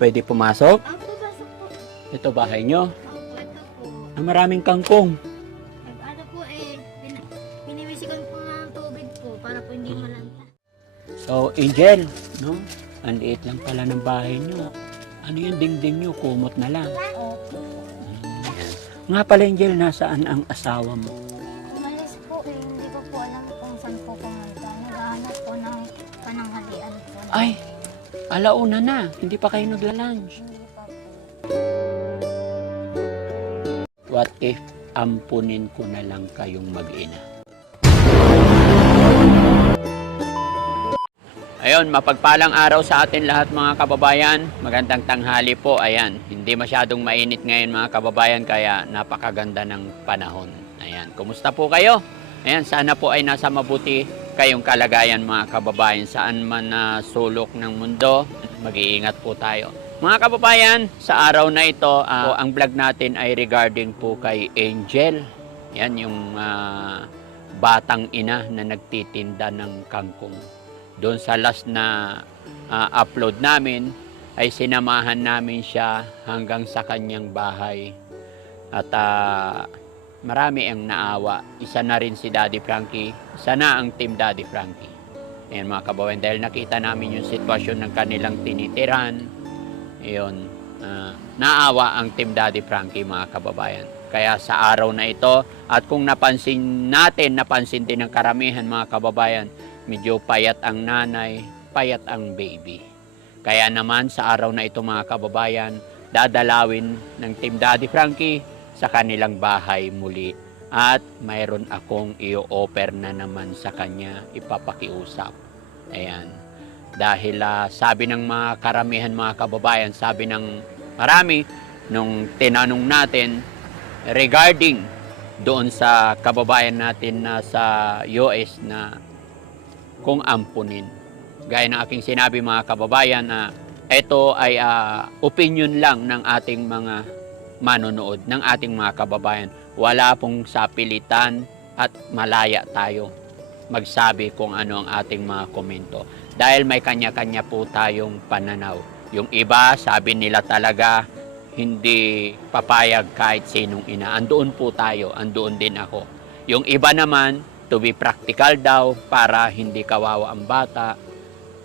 pwede pumasok? Ang papasok po. Ito bahay nyo. Ito po. Ah, maraming kangkong. Ano po eh, pin pinimisikan po nga ng tubig po para po hindi malanta. So, Angel, no? Ang liit lang pala ng bahay nyo. Ano yung dingding nyo? Kumot na lang. Opo. Nga pala, Angel, nasaan ang asawa mo? Umalis po eh, hindi ko po alam kung saan po pumunta. Naghahanap po ng pananghalian po. Ay, alauna na. Hindi pa kayo nagla-lunch. What if ampunin ko na lang kayong mag-ina? Ayun, mapagpalang araw sa atin lahat mga kababayan. Magandang tanghali po. Ayan, hindi masyadong mainit ngayon mga kababayan kaya napakaganda ng panahon. Ayan, kumusta po kayo? Ayan, sana po ay nasa mabuti kayong kalagayan mga kababayan. Saan man na sulok ng mundo, mag-iingat po tayo. Mga kababayan, sa araw na ito, ah, ang vlog natin ay regarding po kay Angel. Yan yung ah, batang ina na nagtitinda ng kangkong. Doon sa last na ah, upload namin, ay sinamahan namin siya hanggang sa kanyang bahay. At ah, marami ang naawa. Isa na rin si Daddy Frankie. Isa na ang team Daddy Frankie. Ayan mga kababayan, dahil nakita namin yung sitwasyon ng kanilang tinitiran, yun, ah, naawa ang Team Daddy Frankie mga kababayan. Kaya sa araw na ito, at kung napansin natin, napansin din ng karamihan mga kababayan, medyo payat ang nanay, payat ang baby. Kaya naman sa araw na ito mga kababayan, dadalawin ng Team Daddy Frankie sa kanilang bahay muli. At mayroon akong i-offer na naman sa kanya, ipapakiusap. Ayan dahil ah, sabi ng mga karamihan mga kababayan, sabi ng marami nung tinanong natin regarding doon sa kababayan natin na sa US na kung ampunin. Gaya ng aking sinabi mga kababayan na ito ay ah, opinion lang ng ating mga manonood, ng ating mga kababayan. Wala pong sapilitan at malaya tayo magsabi kung ano ang ating mga komento. Dahil may kanya-kanya po tayong pananaw. Yung iba, sabi nila talaga, hindi papayag kahit sinong ina. Andoon po tayo, andoon din ako. Yung iba naman, to be practical daw para hindi kawawa ang bata.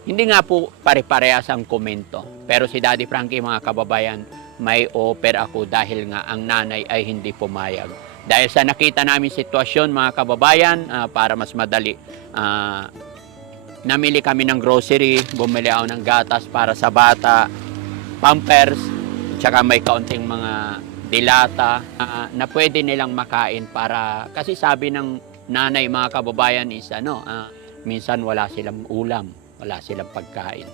Hindi nga po pare-parehas ang komento. Pero si Daddy Frankie mga kababayan, may offer ako dahil nga ang nanay ay hindi pumayag. Dahil sa nakita namin sitwasyon mga kababayan, ah, para mas madali, ah, namili kami ng grocery, bumili ako ng gatas para sa bata, pampers, tsaka may kaunting mga dilata ah, na pwede nilang makain para, kasi sabi ng nanay mga kababayan is ano, ah, minsan wala silang ulam, wala silang pagkain.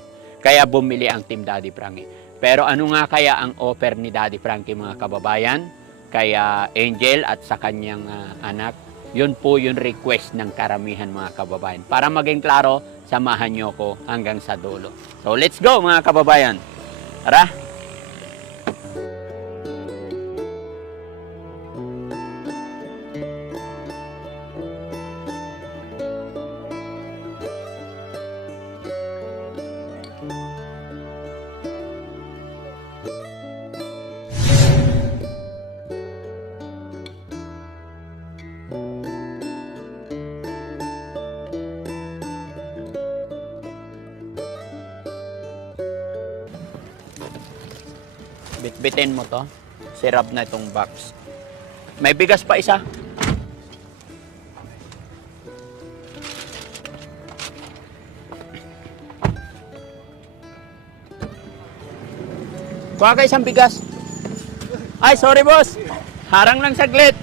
Kaya bumili ang Team Daddy Frankie. Pero ano nga kaya ang offer ni Daddy Frankie mga kababayan? Kaya Angel at sa kanyang ah, anak, yun po yung request ng karamihan mga kababayan. Para maging klaro, samahan nyo ko hanggang sa dulo. So let's go mga kababayan. Tara! To. Sirap na itong box. May bigas pa isa. Kuha ka isang bigas. Ay, sorry boss. Harang lang saglit.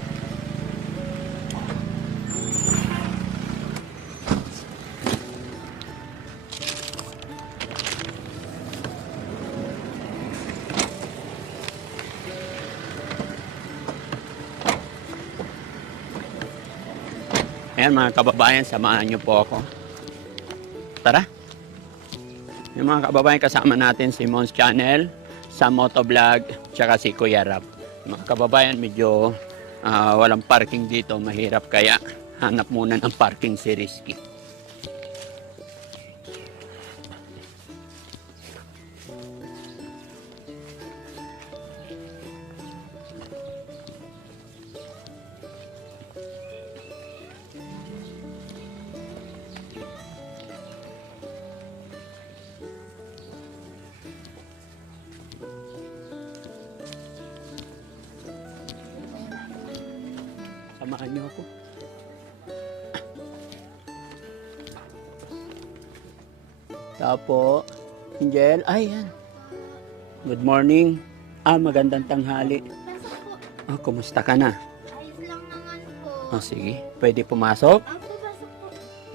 Ayan mga kababayan, samahan niyo po ako. Tara. Yung mga kababayan kasama natin si Mons Channel, sa Motovlog, tsaka si Kuya Rap. Mga kababayan, medyo ah, walang parking dito, mahirap kaya hanap muna ng parking si Rizky. Angel, ay yan. Good morning. Ah, magandang tanghali. Ah, kumusta ka na? Ayos lang naman po. Ah, sige. Pwede pumasok? Po.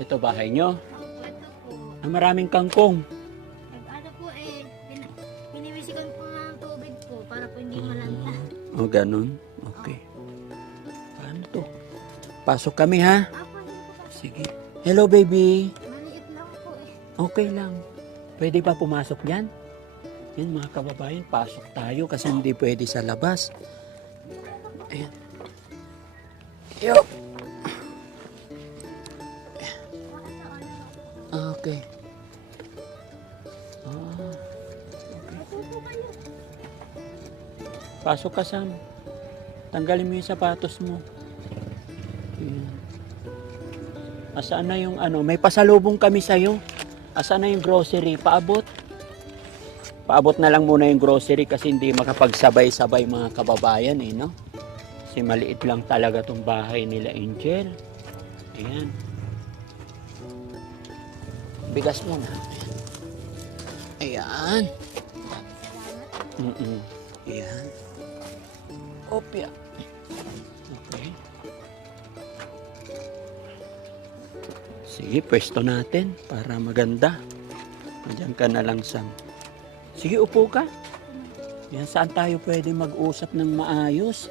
Ito bahay nyo. Ito po. Ah, maraming kangkong. Nag- Ano po eh, pin- pinimisikan po nga ng tubig po para po hindi malanta. O, ganun. Okay. Paano to? Pasok kami, ha? Hindi po. Sige. Hello, baby. Maliit lang po eh. Okay lang. Pwede ba pumasok yan? Yan mga kababayan, pasok tayo kasi hindi pwede sa labas. Ayan. Yup. Okay. Kayo. pasok ka, Sam. Tanggalin mo yung sapatos mo. Ayan. Asaan na yung ano? May pasalubong kami sa'yo. Asaan na yung grocery? Paabot. Paabot na lang muna yung grocery kasi hindi makapagsabay-sabay mga kababayan eh, no? Kasi maliit lang talaga tong bahay nila, Angel. Ayan. Bigas muna. Ayan. Salamat. Mm-mm. Ayan. Opya. Sige, pwesto natin para maganda. Diyan ka na lang, Sam. Sige, upo ka. Yan, saan tayo pwede mag-usap ng maayos?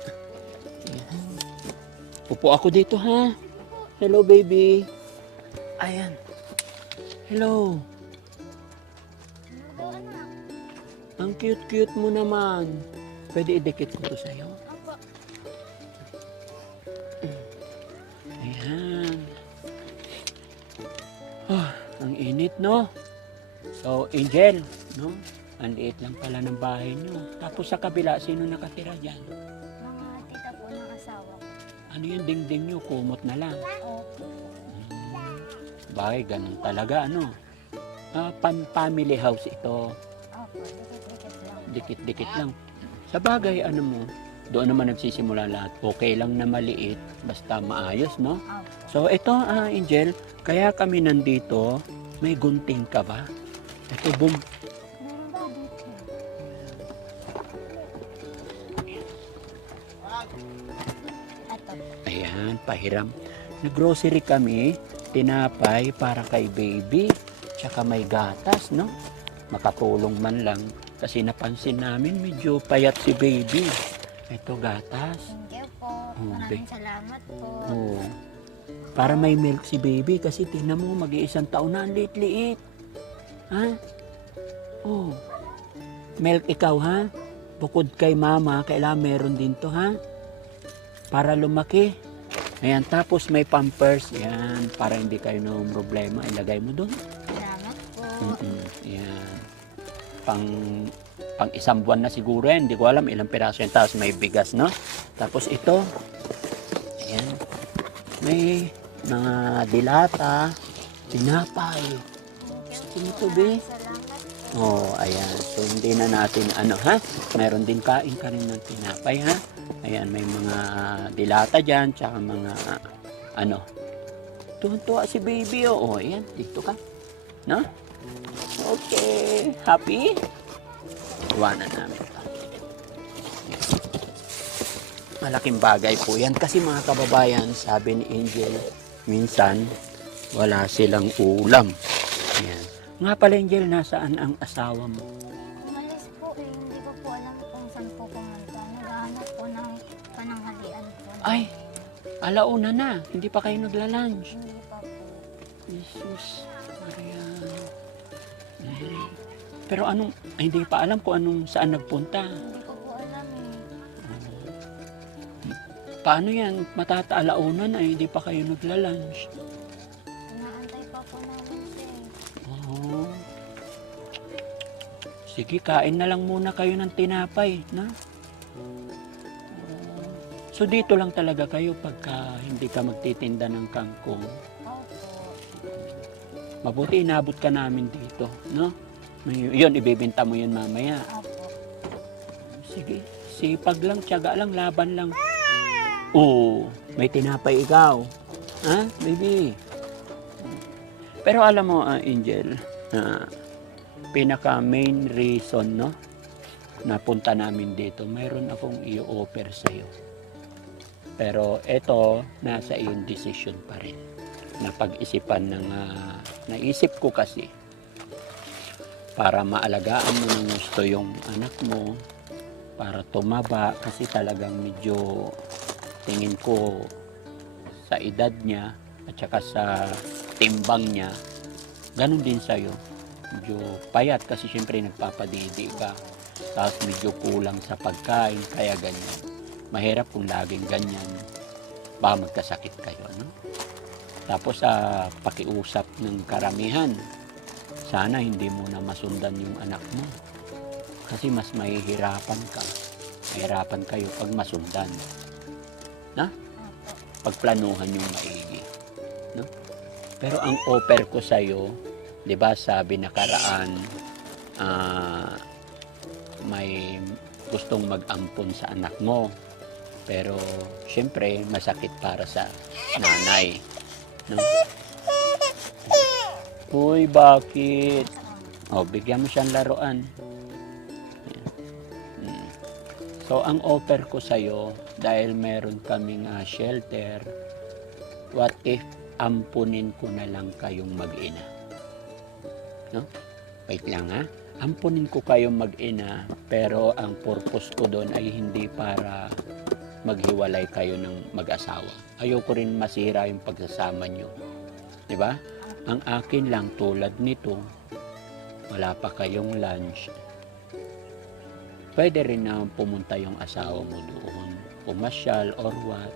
Ayan. Upo ako dito, ha? Hello, baby. Ayan. Hello. Ang cute-cute mo naman. Pwede idikit ko to sa'yo? Init, no? So, Angel, no? Ang liit lang pala ng bahay nyo. Tapos sa kabila, sino nakatira dyan? Mga tita po ng asawa ko. Ano yung dingding nyo? Kumot na lang. Opo. Hmm. Bagay, ganun talaga, ano? Ah, pan family house ito. Opo, dikit-dikit lang. Dikit-dikit lang. Sa bagay, ano mo, doon naman nagsisimula lahat. Okay lang na maliit, basta maayos, no? Opo. So ito, ah, Angel, kaya kami nandito, may gunting ka ba? Ito, boom. Ayan, pahiram. Nag-grocery kami, tinapay para kay baby, tsaka may gatas, no? Makatulong man lang. Kasi napansin namin, medyo payat si baby. Ito, gatas. Thank you po. Maraming salamat po. Oo. Para may milk si baby kasi tingnan mo mag-iisang taon na ang liit-liit. Ha? Oh. Milk ikaw ha? Bukod kay mama, kailangan meron din to ha? Para lumaki. Ayan, tapos may pampers. Yan, para hindi kayo na problema. Ilagay mo doon. Salamat po. Mm-mm. Yan. Pang, pang isang buwan na siguro yan. Hindi ko alam ilang piraso yan. Tapos may bigas, no? Tapos ito. Ayan. May mga dilata, tinapay. Thank Sino you to, po. be? Maraming salamat po. Oh, ayan. So, hindi na natin, ano, ha? Meron din kain ka rin ng tinapay, ha? Ayan, may mga dilata dyan, tsaka mga, ano, tuwan-tuwa si baby, oh. Oh, ayan, dito ka. No? Okay. Happy? Iwanan namin ito. Malaking bagay po yan. Kasi mga kababayan, sabi ni Angel, minsan, wala silang ulam. Ayan. Nga pala, Angel, nasaan ang asawa mo? Umalis po eh. Hindi ko po alam kung saan po pumunta. Naghahanap po ng pananghalian po. Ay, alauna na. Hindi pa kayo nagla-lunch. Hindi pa po. Jesus, Maria. Pero anong, ay, hindi pa alam kung anong saan nagpunta. Hindi Paano yan? Matataalauna na, eh, hindi pa kayo nagla-lunch. Inaantay pa po namin siya eh. Oo. Sige, kain na lang muna kayo ng tinapay, na? So dito lang talaga kayo pagka hindi ka magtitinda ng kangkong. Mabuti inabot ka namin dito, no? May, yun, ibibenta mo yun mamaya. Sige, sipag lang, tiyaga lang, laban lang. Oo, may tinapay ikaw. Ha, baby? Pero alam mo, ah, Angel, na pinaka main reason, no? na punta namin dito, mayroon akong i-offer sa iyo. Pero ito, nasa iyong decision pa rin. Napag-isipan ng, ah, naisip ko kasi, para maalagaan mo ng gusto yung anak mo, para tumaba, kasi talagang medyo tingin ko sa edad niya at saka sa timbang niya, ganun din sa'yo. Medyo payat kasi syempre nagpapadidi ka. Tapos medyo kulang sa pagkain, kaya ganyan. Mahirap kung laging ganyan. Baka magkasakit kayo, no? Tapos sa pakiusap ng karamihan, sana hindi mo na masundan yung anak mo. Kasi mas mahihirapan ka. Mahirapan kayo pag masundan. Opo. Pagplanuhan yung maigi. No? Pero ang offer ko sa'yo, di ba sabi nakaraan, ah, may gustong mag-ampon sa anak mo. Pero, syempre, masakit para sa nanay. No? Uy, bakit? O, bigyan mo siyang laruan. So, ang offer ko sa'yo, dahil meron kaming ah, shelter, what if ampunin ko na lang kayong mag-ina? No? Wait lang ha. Ampunin ko kayong mag-ina, pero ang purpose ko doon ay hindi para maghiwalay kayo ng mag-asawa. Ayoko rin masira yung pagsasama nyo. Di ba? Ang akin lang tulad nito, wala pa kayong lunch. Pwede rin na pumunta yung asawa mo doon, pumasyal or what.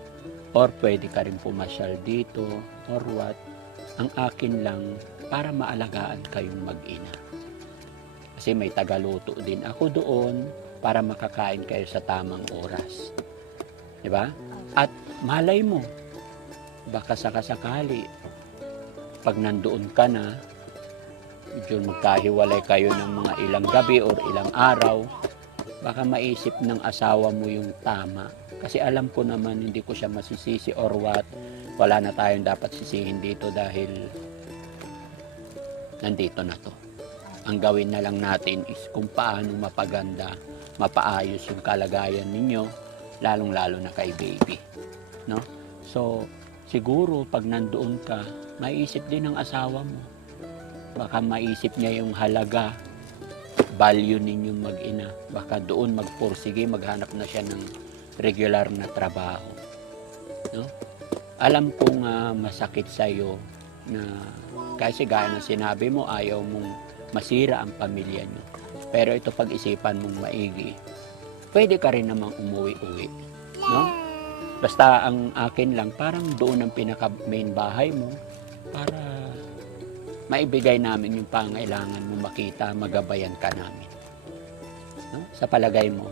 Or pwede ka rin pumasyal dito or what. Ang akin lang para maalagaan kayong mag-ina. Kasi may tagaluto din ako doon para makakain kayo sa tamang oras. Di ba? At malay mo, baka sakasakali, pag nandoon ka na, medyo magkahiwalay kayo ng mga ilang gabi or ilang araw, baka maisip ng asawa mo yung tama. Kasi alam ko naman hindi ko siya masisisi or what, wala na tayong dapat sisihin dito dahil nandito na to. Ang gawin na lang natin is kung paano mapaganda, mapaayos yung kalagayan ninyo, lalong-lalo na kay baby. No? So, siguro pag nandoon ka, maisip din ng asawa mo. Baka maisip niya yung halaga, value ninyong mag-ina. Baka doon magpursige, maghanap na siya ng regular na trabaho. No? Alam kong ah, masakit sa iyo na kasi gaya ng sinabi mo, ayaw mong masira ang pamilya niyo. Pero ito pag-isipan mong maigi, pwede ka rin namang umuwi-uwi. No? Basta ang akin lang, parang doon ang pinaka-main bahay mo para maibigay namin yung pangailangan mo makita, magabayan ka namin. No? Sa palagay mo,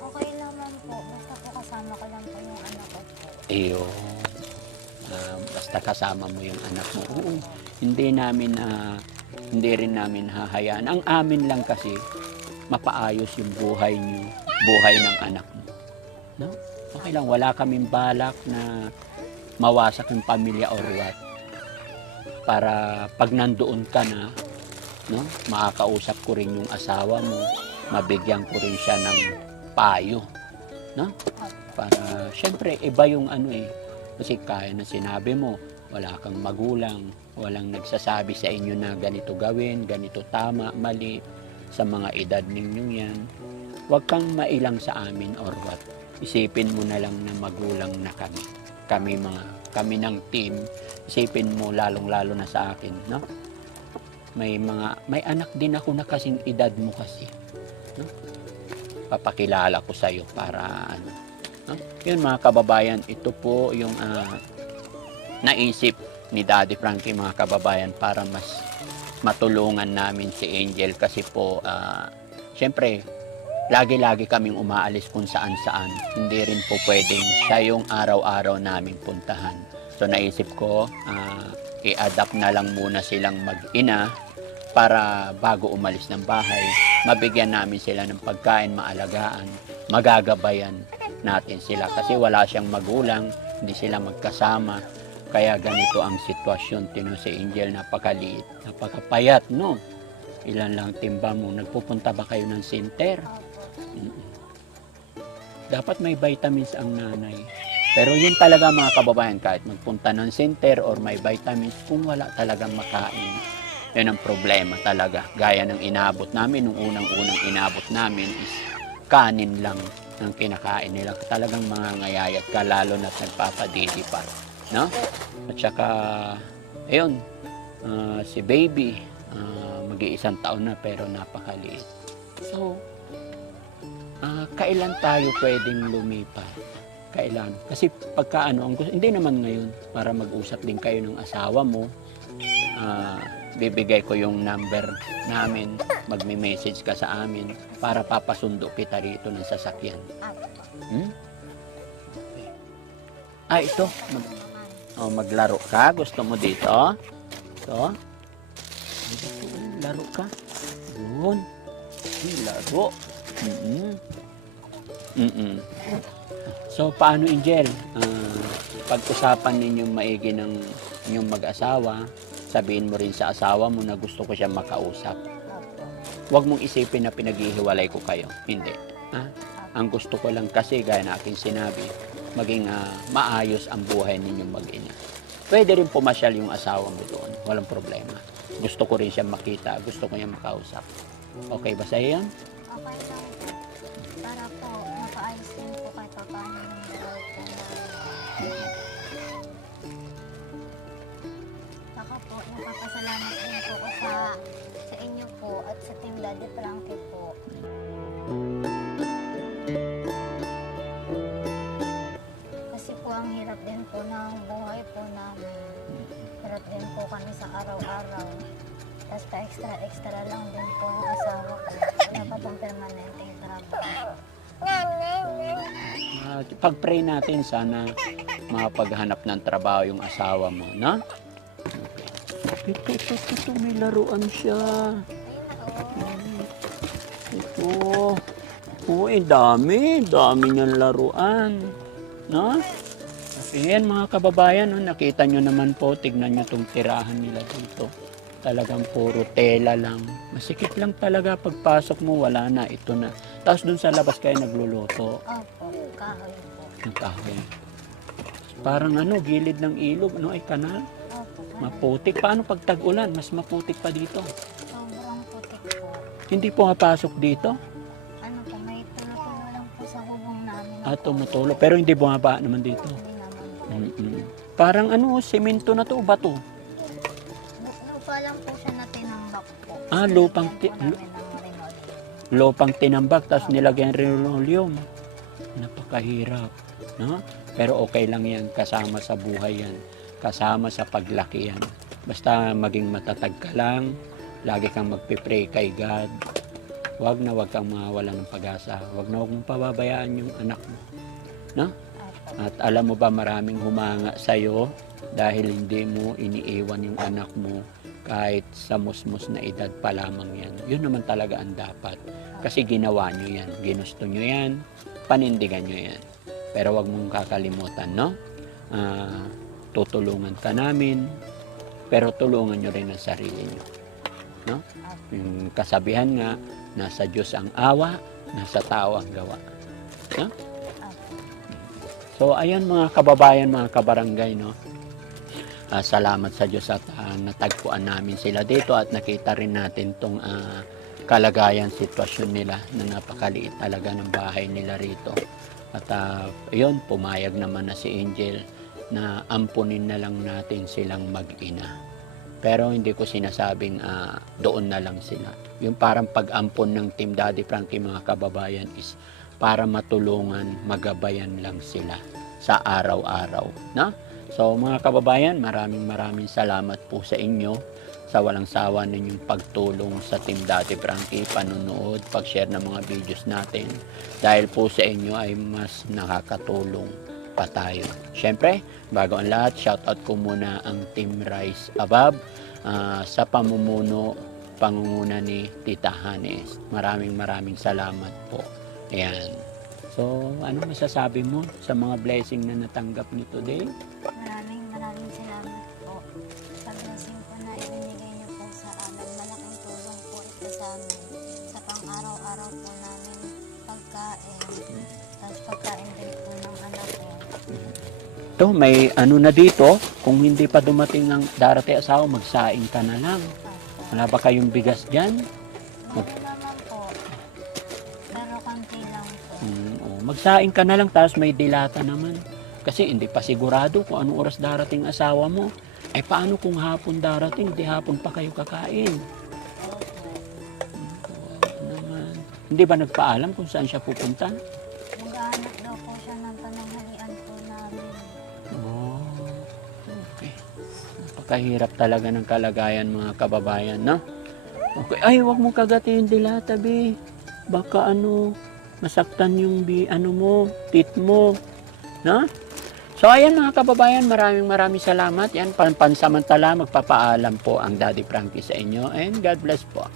Okay naman po. Basta po kasama ko lang po yung anak ko iyo, ah, basta kasama mo yung anak mo. Oo, hindi namin, ah, hindi rin namin hahayaan. Ang amin lang kasi, mapaayos yung buhay niyo, buhay ng anak mo. No? Okay lang, wala kaming balak na mawasak yung pamilya or what. Para pag nandoon ka na, no, makakausap ko rin yung asawa mo, mabigyan ko rin siya ng payo. No? Para, syempre, iba yung ano eh. Kasi kaya na sinabi mo, wala kang magulang, walang nagsasabi sa inyo na ganito gawin, ganito tama, mali, sa mga edad ninyong yan. Huwag kang mailang sa amin or what. Isipin mo na lang na magulang na kami. Kami mga, kami ng team, isipin mo lalong-lalo na sa akin, no? May mga, may anak din ako na kasing edad mo kasi. No? Papakilala ko sa iyo para ano. No? Yun mga kababayan, ito po yung ah, naisip ni Daddy Frankie mga kababayan para mas matulungan namin si Angel kasi po ah, syempre lagi-lagi kaming umaalis kung saan-saan. Hindi rin po pwedeng siya yung araw-araw naming puntahan. So naisip ko, ah, i-adapt na lang muna silang mag-ina para bago umalis ng bahay, mabigyan namin sila ng pagkain, maalagaan. magagabayan natin sila kasi wala siyang magulang, hindi sila magkasama. Kaya ganito ang sitwasyon. Tino si Angel, napakaliit, napakapayat, no? Ilan lang timba mo. Nagpupunta ba kayo ng center? Dapat may vitamins ang nanay. Pero yun talaga mga kababayan, kahit magpunta ng center or may vitamins, kung wala talagang makain, yun ang problema talaga. Gaya ng inabot namin, nung unang-unang inabot namin is kanin lang ang kinakain nila. Talagang mga ngayayat ka, lalo na't nagpapadidi pa. No? At saka, ayun, ah, si baby, ah, mag-iisang taon na pero napakaliit. So, ah, kailan tayo pwedeng lumipat? Kailan? Kasi pagka ano, ang gusto, hindi naman ngayon, para mag-usap din kayo ng asawa mo, ah, bibigay ko yung number namin, magme-message ka sa amin para papasundo kita rito ng sasakyan. Hmm? Ah, ito. Mag, oh, maglaro ka? Gusto mo dito? Ito? Laro ka? Yun. Laro. Mm-mm. Mm-mm. So, paano, Angel? Ah, pag-usapan ninyong maigi ng inyong mag-asawa, sabihin mo rin sa asawa mo na gusto ko siya makausap. Huwag mong isipin na pinaghihiwalay ko kayo. Hindi. Ha? Ang gusto ko lang kasi, gaya na aking sinabi, maging ah, maayos ang buhay ninyong mag-ina. Pwede rin pumasyal yung asawa mo doon. Walang problema. Gusto ko rin siya makita. Gusto ko niya makausap. Okay ba sa'yo yan? Okay lang po. Para po, mapaayos din po kahit pa paano yung buhay Saka po, napapasalamat din po ko sa sa inyo po at sa Team Daddy Frankie po. Kasi po ang hirap din po ng buhay po namin. Hirap din po kami sa araw-araw. Tapos pa-extra-extra lang din po yung asawa ko. Wala pa pong permanente yung trabaho. Ah, pag-pray natin, sana makapaghanap ng trabaho yung asawa mo, na? Okay. Ito, ito, ito, ito, may laruan siya. Ito. Uy, dami. Dami niyang laruan. No? Ayan mga kababayan, no? nakita nyo naman po, tignan nyo itong tirahan nila dito. Talagang puro tela lang. Masikip lang talaga pagpasok mo, wala na, ito na. Tapos dun sa labas kayo nagluluto Opo, kahoy po. ng kahoy. Parang ano, gilid ng ilog, ano ay kanal. Opo. Maputik. Paano pag tag-ulan? Mas maputik pa dito. Sobrang putik po. Hindi po mapasok dito. Ano po, may tulo-tulo lang po sa bubong namin. At tumutulo. Pero hindi bumaba naman dito. Hindi naman. Mm-mm. Parang ano, semento na to, bato. Lu- Lupa lang po siya na tinambak po. Ah, lupang Nilagyan ti- po namin ng. Lopang tinambak, tapos nilagyan linoleum. Napakahirap. No? Pero okay lang yan, kasama sa buhay yan. Kasama sa paglaki yan. Basta maging matatag ka lang, lagi kang magpipray kay God. Huwag na huwag kang mawala ng pag-asa. Huwag na huwag mong pababayaan yung anak mo. Opo. At alam mo ba maraming humanga sa'yo dahil hindi mo iniiwan yung anak mo kahit sa musmus na edad pa lamang yan. Yun naman talaga ang dapat. Kasi ginawa nyo yan. Ginusto nyo yan. Panindigan nyo yan. Pero wag mong kakalimutan, no? Ah, tutulungan ka namin. Pero tulungan nyo rin ang sarili nyo. No? Yung kasabihan nga, nasa Diyos ang awa, nasa tao ang gawa. Opo. So, ayan mga kababayan, mga kabarangay, no? Ah, salamat sa Diyos at ah, natagpuan namin sila dito at nakita rin natin tong ah, kalagayan, sitwasyon nila na napakaliit talaga ng bahay nila rito. At ah, yun, pumayag naman na si Angel na ampunin na lang natin silang mag-ina. Pero hindi ko sinasabing ah, doon na lang sila. Yung parang pag-ampon ng Team Daddy Frankie mga kababayan is para matulungan, magabayan lang sila sa araw-araw. Na? So mga kababayan, maraming maraming salamat po sa inyo sa walang sawa ninyong pagtulong sa Team Dati Frankie, panunood, pag-share ng mga videos natin. Dahil po sa inyo ay mas nakakatulong pa tayo. Siyempre, bago ang lahat, shoutout ko muna ang Team Rise Above ah, sa pamumuno, pangunguna ni Tita Hanes. Maraming maraming salamat po. Ayan. So, ano masasabi mo sa mga blessing na natanggap niyo today? Maraming maraming salamat po. Sa blessing po na ibinigay niyo po sa amin. Malaking tulong po ito sa amin. Sa pang-araw-araw po namin pagkain. Tapos pagkain din po ng anak ko. Ito, may ano na dito, kung hindi pa dumating ang darating asawa, magsaing ka na lang. Wala ba kayong bigas dyan? Meron magsaing ka na lang, tapos may dilata naman. Kasi hindi pa sigurado kung anong oras darating asawa mo. Eh paano kung hapon darating, di hapon pa kayo kakain? Naman. Hindi ba nagpaalam kung saan siya pupunta? Maghahanap daw po siya ng pananghalian po namin. Oh, okay. Napakahirap talaga ng kalagayan mga kababayan, no? Okay, ay, wag mong kagatin yung dilata, be. Baka ano, masaktan yung bi, ano mo, tit mo. No? So, ayan mga kababayan, maraming maraming salamat. Yan, pan pansamantala, magpapaalam po ang Daddy Frankie sa inyo. And God bless po.